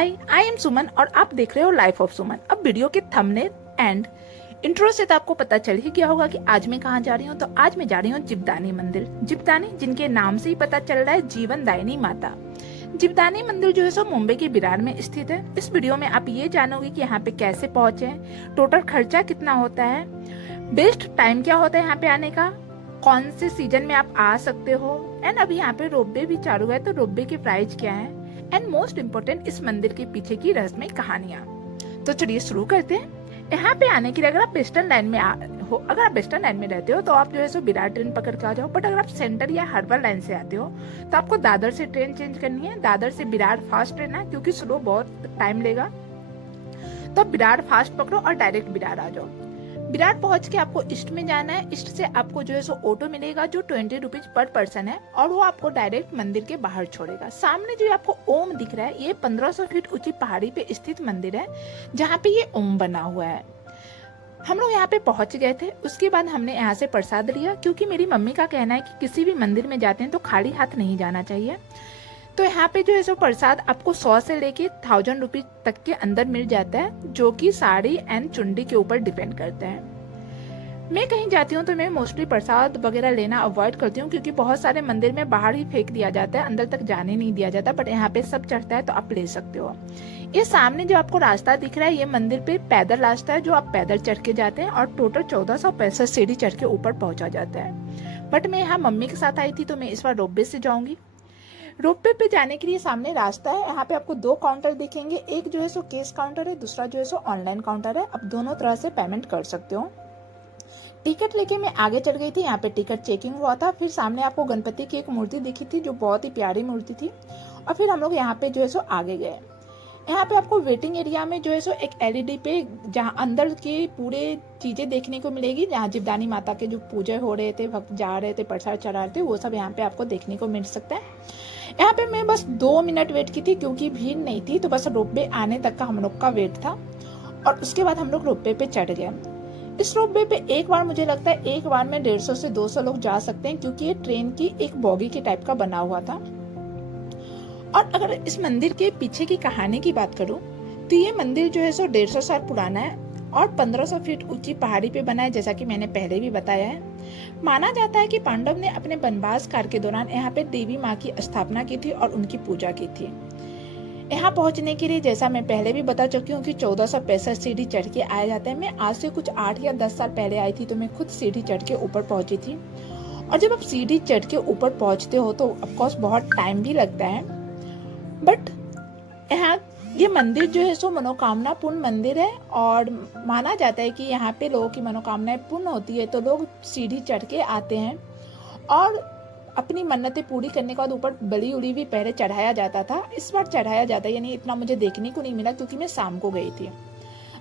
Hi, I am सुमन और आप देख रहे हो लाइफ ऑफ सुमन। अब वीडियो के थंबनेल एंड इंट्रो से तो आपको पता चल ही गया होगा कि आज मैं कहाँ जा रही हूँ। तो आज मैं जा रही हूँ जीवदानी मंदिर। जीवदानी जिनके नाम से ही पता चल रहा है, जीवनदायिनी माता। जीवदानी मंदिर जो है सो मुंबई के विरार में स्थित है। इस वीडियो में आप ये जानोगे कि यहाँ पे कैसे पहुंचे, टोटल खर्चा कितना होता है, बेस्ट टाइम क्या होता है यहाँ पे आने का, कौन से सीजन में आप आ सकते हो, एंड अभी यहाँ पे रोपवे भी चालू है तो रोपवे की प्राइस क्या है, एंड मोस्ट इम्पोर्टेंट इस मंदिर के पीछे की रहस्यमय कहानियां। तो चलिए शुरू करते हैं। यहाँ पे आने के लिए अगर आप वेस्टर्न लाइन में अगर आप वेस्टर्न लाइन में रहते हो तो आप जो है सो विरार ट्रेन पकड़ के आ जाओ। बट अगर आप सेंटर या हर्बल लाइन से आते हो तो आपको दादर से ट्रेन चेंज करनी है। दादर से विरार फास्ट ट्रेन है, क्योंकि स्लो बहुत टाइम लेगा। तो विरार फास्ट पकड़ो और डायरेक्ट विरार आ जाओ। विरार पहुंच के आपको ईस्ट में जाना है। ईस्ट से आपको जो है सो ऑटो मिलेगा जो 20 रुपीज पर पर्सन है, और वो आपको डायरेक्ट मंदिर के बाहर छोड़ेगा। सामने जो आपको ओम दिख रहा है, ये 1500 फीट ऊंची पहाड़ी पे स्थित मंदिर है जहाँ पे ये ओम बना हुआ है। हम लोग यहाँ पे पहुंच गए थे। उसके बाद हमने यहाँ से प्रसाद लिया, क्योंकि मेरी मम्मी का कहना है कि किसी भी मंदिर में जाते हैं तो खाली हाथ नहीं जाना चाहिए। तो यहाँ पे जो है सो प्रसाद आपको 100 से लेके 1000 रुपीज तक के अंदर मिल जाता है, जो कि साड़ी एंड चुंडी के ऊपर डिपेंड करता है। मैं कहीं जाती हूँ तो मैं मोस्टली प्रसाद वगैरह लेना अवॉइड करती हूँ, क्योंकि बहुत सारे मंदिर में बाहर ही फेंक दिया जाता है, अंदर तक जाने नहीं दिया जाता। बट यहाँ पे सब चढ़ता है तो आप ले सकते हो। ये सामने जो आपको रास्ता दिख रहा है, ये मंदिर पे पैदल रास्ता है जो आप पैदल चढ़ के जाते हैं, और टोटल 1465 सीढ़ी चढ़ के ऊपर पहुंचा जाता है। बट मैं यहाँ मम्मी के साथ आई थी तो मैं इस बार रोपवे से जाऊंगी। रोपवे पे जाने के लिए सामने रास्ता है। यहाँ पे आपको 2 काउंटर दिखेंगे, एक जो है सो कैश काउंटर है, दूसरा जो है सो ऑनलाइन काउंटर है। आप दोनों तरह से पेमेंट कर सकते हो। टिकट लेके मैं आगे चढ़ गई थी। यहाँ पे टिकट चेकिंग हुआ था। फिर सामने आपको गणपति की एक मूर्ति दिखी थी जो बहुत ही प्यारी मूर्ति थी, और फिर हम लोग यहाँ पे जो है सो आगे गए। यहाँ पे आपको वेटिंग एरिया में जो है सो एक एलईडी पे जहाँ अंदर के पूरे चीजें देखने को मिलेगी, जहाँ जीवदानी माता के जो पूजा हो रहे थे, भक्त जा रहे थे, प्रसाद चढ़ा रहे थे, वो सब यहाँ पे आपको देखने को मिल सकता है। यहाँ पे मैं बस 2 मिनट वेट की थी, क्योंकि भीड़ नहीं थी, तो बस रोपवे आने तक का हम लोग का वेट था, और उसके बाद हम लोग रोपवे पे चढ़ गए। इस रोपवे पे एक बार मुझे लगता है एक बार में 150 से 200 लोग जा सकते हैं, क्योंकि ये ट्रेन की एक बॉगी के टाइप का बना हुआ था। और अगर इस मंदिर के पीछे की कहानी की बात करूं तो ये मंदिर जो है सो 150 साल पुराना है और 1500 फीट ऊंची पहाड़ी पे बना है, जैसा कि मैंने पहले भी बताया है। माना जाता है कि पांडव ने अपने वनवास काल के दौरान यहाँ पे देवी माँ की स्थापना की थी और उनकी पूजा की थी। यहाँ पहुंचने के लिए, जैसा मैं पहले भी बता चुकी हूँ, कि 1465 सीढ़ी चढ़ के आया जाता है। मैं आज से कुछ 8 या 10 साल पहले आई थी तो मैं खुद सीढ़ी चढ़ के ऊपर पहुंची थी। और जब आप सीढ़ी चढ़ के ऊपर पहुंचते हो तो ऑफकोर्स बहुत टाइम भी लगता है। बट यहाँ ये मंदिर जो है सो मनोकामना पूर्ण मंदिर है, और माना जाता है कि यहाँ पे लोगों की मनोकामनाएं पूर्ण होती है तो लोग सीढ़ी चढ़ के आते हैं, और अपनी मन्नतें पूरी करने के बाद ऊपर बलि उड़ी भी पहले चढ़ाया जाता था। इस बार चढ़ाया जाता है, यानी इतना मुझे देखने को नहीं मिला, क्योंकि मैं शाम को गई थी।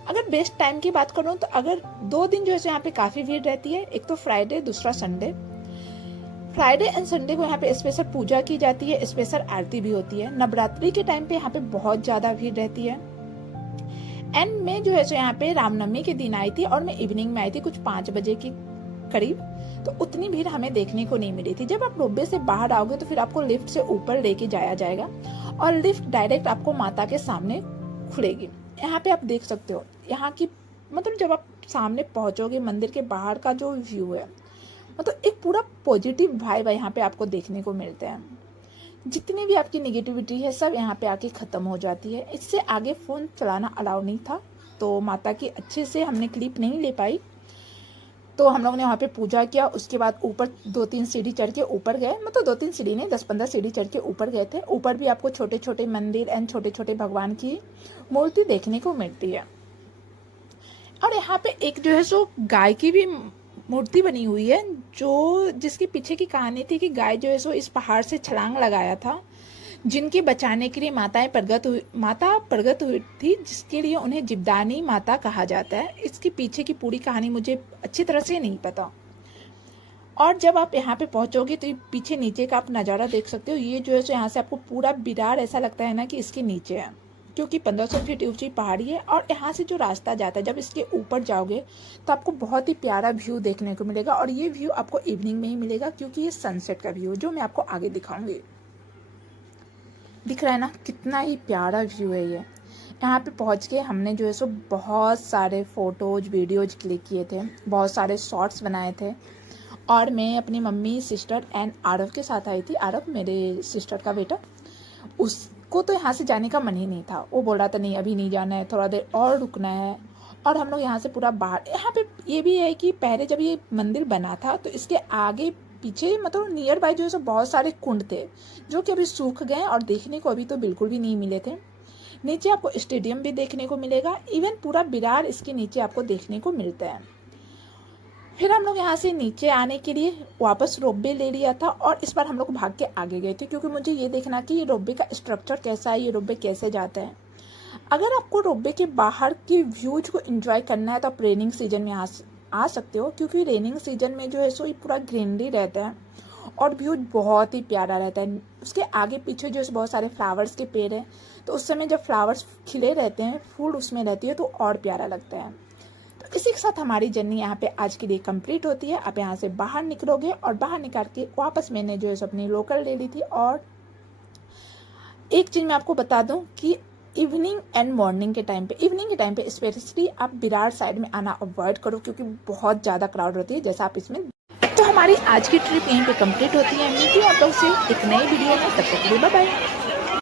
अगर बेस्ट टाइम की बात करूँ तो अगर 2 दिन जो है यहाँ पे काफी भीड़ रहती है, एक तो फ्राइडे, दूसरा संडे। फ्राइडे एंड संडे को यहाँ पे स्पेशल पूजा की जाती है, स्पेशल आरती भी होती है। नवरात्रि के टाइम पे यहाँ पे बहुत ज्यादा भीड़ रहती है। एंड मैं जो है सो यहाँ पे रामनवमी के दिन आई थी, और मैं इवनिंग में आई थी, कुछ 5 बजे के करीब, तो उतनी भीड़ हमें देखने को नहीं मिली थी। जब आप रोपवे से बाहर आओगे तो फिर आपको लिफ्ट से ऊपर लेके जाया जाएगा, और लिफ्ट डायरेक्ट आपको माता के सामने खुलेगी। यहाँ पे आप देख सकते हो यहाँ की, मतलब जब आप सामने पहुंचोगे मंदिर के बाहर का जो व्यू है, मतलब एक पूरा पॉजिटिव वाइब है यहाँ पे आपको देखने को मिलते हैं। जितनी भी आपकी नेगेटिविटी है सब यहाँ पे आके खत्म हो जाती है। इससे आगे फोन चलाना अलाउ नहीं था, तो माता की अच्छे से हमने क्लिप नहीं ले पाई। तो हम लोग ने वहाँ पे पूजा किया। उसके बाद ऊपर 2-3 सीढ़ी चढ़ के ऊपर गए, मतलब 2-3 सीढ़ी नहीं, 10-15 सीढ़ी चढ़ के ऊपर गए थे। ऊपर भी आपको छोटे छोटे मंदिर एंड छोटे छोटे भगवान की मूर्ति देखने को मिलती है। और यहाँ पे एक जो है सो गाय की भी मूर्ति बनी हुई है, जो जिसके पीछे की कहानी थी कि गाय जो है सो इस पहाड़ से छलांग लगाया था, जिनके बचाने के लिए माता प्रगट हुई थी, जिसके लिए उन्हें जीवदानी माता कहा जाता है। इसके पीछे की पूरी कहानी मुझे अच्छी तरह से नहीं पता। और जब आप यहाँ पे पहुंचोगे तो पीछे नीचे का आप नज़ारा देख सकते हो। ये जो है सो यहाँ से आपको पूरा विरार ऐसा लगता है ना कि इसके नीचे है, क्योंकि 1500 फीट ऊंची पहाड़ी है। और यहाँ से जो रास्ता जाता है, जब इसके ऊपर जाओगे तो आपको बहुत ही प्यारा व्यू देखने को मिलेगा, और ये व्यू आपको इवनिंग में ही मिलेगा, क्योंकि ये सनसेट का व्यू जो मैं आपको आगे दिखाऊंगी। दिख रहा है ना कितना ही प्यारा व्यू है ये। यहाँ पे पहुँच के हमने जो है सो बहुत सारे फ़ोटोज़ वीडियोज़ क्लिक किए थे, बहुत सारे शॉट्स बनाए थे। और मैं अपनी मम्मी, सिस्टर एंड आरव के साथ आई थी। आरव मेरे सिस्टर का बेटा, उसको तो यहाँ से जाने का मन ही नहीं था। वो बोल रहा था नहीं अभी नहीं जाना है, थोड़ा देर और रुकना है। और हम लोग यहाँ से पूरा बाहर, यहाँ पे ये भी है कि पहले जब ये मंदिर बना था तो इसके आगे पीछे मतलब नियर बाय जो है सो बहुत सारे कुंड थे जो कि अभी सूख गए और देखने को अभी तो बिल्कुल भी नहीं मिले थे। नीचे आपको स्टेडियम भी देखने को मिलेगा, इवन पूरा विरार इसके नीचे आपको देखने को मिलता है। फिर हम लोग यहाँ से नीचे आने के लिए वापस रोपवे ले लिया था और इस बार हम लोग भाग के आगे गए थे क्योंकि मुझे ये देखना कि ये रोपवे का स्ट्रक्चर कैसा है, ये रोपवे कैसे जाता है। अगर आपको रोपवे के बाहर के व्यूज को एंजॉय करना है तो आप रेनिंग सीजन में आ सकते हो, क्योंकि रेनिंग सीजन में जो है सो ये पूरा ग्रीनरी रहता है और व्यू बहुत ही प्यारा रहता है। उसके आगे पीछे जो है बहुत सारे फ्लावर्स के पेड़ हैं, तो उस समय जब फ्लावर्स खिले रहते हैं, फूल उसमें रहती है तो और प्यारा लगता है। तो इसी के साथ हमारी जर्नी यहाँ पे आज के लिए कंप्लीट होती है। आप यहाँ से बाहर निकलोगे और बाहर निकाल के वापस मैंने जो है सो अपनी लोकल ले ली थी। और एक चीज़ मैं आपको बता दूं कि इवनिंग एंड मॉर्निंग के टाइम पे स्पेशली आप विरार साइड में आना अवॉइड करो क्योंकि बहुत ज़्यादा क्राउड होती है जैसा आप इसमें। तो हमारी आज की ट्रिप यहीं पे कंप्लीट होती है। मिलती हूँ आप लोग से एक नई वीडियो में, तब तक के लिए बाय बाय।